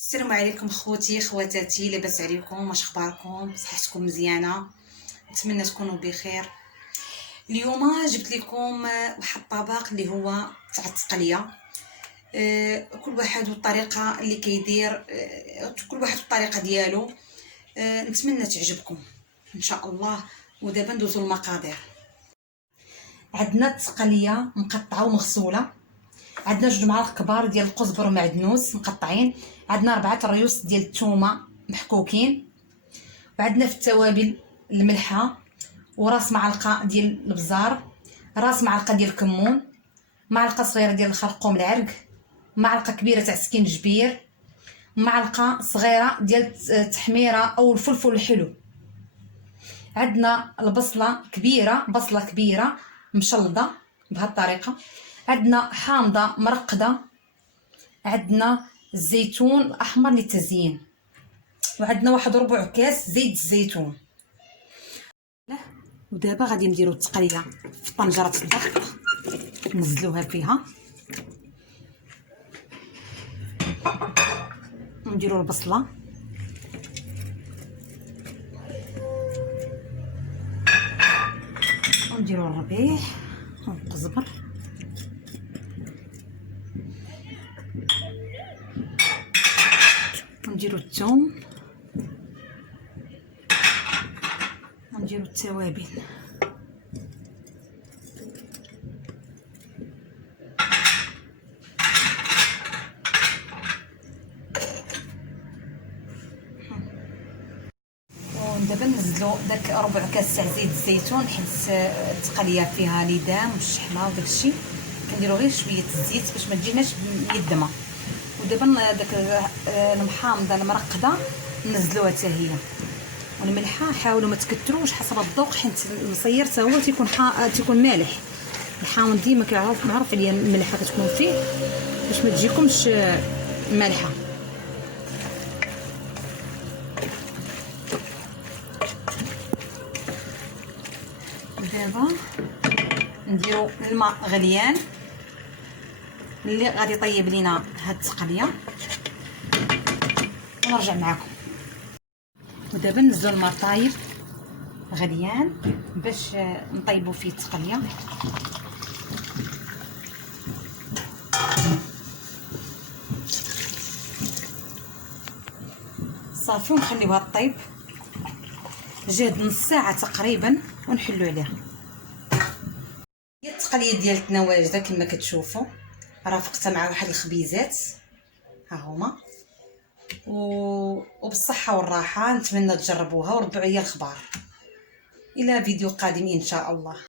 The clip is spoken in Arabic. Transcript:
السلام عليكم خوتي خواتاتي، لاباس عليكم؟ واش اخباركم؟ صحتكم مزيانه؟ نتمنى تكونوا بخير. اليوم جبت لكم واحد الطبق اللي هو تاع التقليه. كل واحد والطريقه اللي كيدير، كل واحد والطريقه ديالو. نتمنى تعجبكم ان شاء الله. ودابا ندوزو المقادير. عندنا التقليه مقطعه ومغسوله، عندنا 2 معالق كبار ديال القزبر ومعدنوس مقطعين، عندنا 4 ريوس ديال الثومه محكوكين، وعندنا في التوابل الملحه وراس معلقه ديال البزار، راس معلقه ديال الكمون، معلقه صغيره ديال الخرقوم العرق، معلقه كبيره تاع سكينجبير، معلقه صغيره ديال التحميره او الفلفل الحلو. عندنا البصله كبيره، بصله كبيره مشلضه بهذه الطريقه، عندنا حامضه مرقده، عندنا الزيتون الاحمر للتزيين، وعندنا واحد ربع كاس زيت الزيتون. ودابا غادي نديرو التقليه في طنجره الضغط، نزلوها فيها ونديرو البصله ونديرو الربيع والقزبر ونديرو الثوم ونديرو التوابل. ودابا نزلو داك ربع كاس تاع زيت الزيتون، حيت التقليه فيها ليدام والشحمه وداكشي، كنديرو غير شويه الزيت باش ما تجيناش ميدمه. ودابا داك المحامضه المرقده نزلوها حتى هي، والملحه حاولوا ما تكثروش حسب الذوق، حيت المصير حتى هو تيكون مالح. الحامض ديما معروف عليا الملحه كتكون فيه باش ما تجيكمش مالحه. دابا نديرو الماء غليان اللي غادي يطيب لينا هاد التقليه، ونرجع معكم. ودابا نزلو الماء طايب غليان باش نطيبو فيه التقليه. صافي ونخليوها طيب جهد نص ساعه تقريبا ونحلو عليها. هي التقليه ديالتنا واجده كما كتشوفوا، رافقتها مع واحد الخبيزات ها هما، وبالصحه والراحه. نتمنى تجربوها وردوا عليا الخبار. الى فيديو قادم ان شاء الله.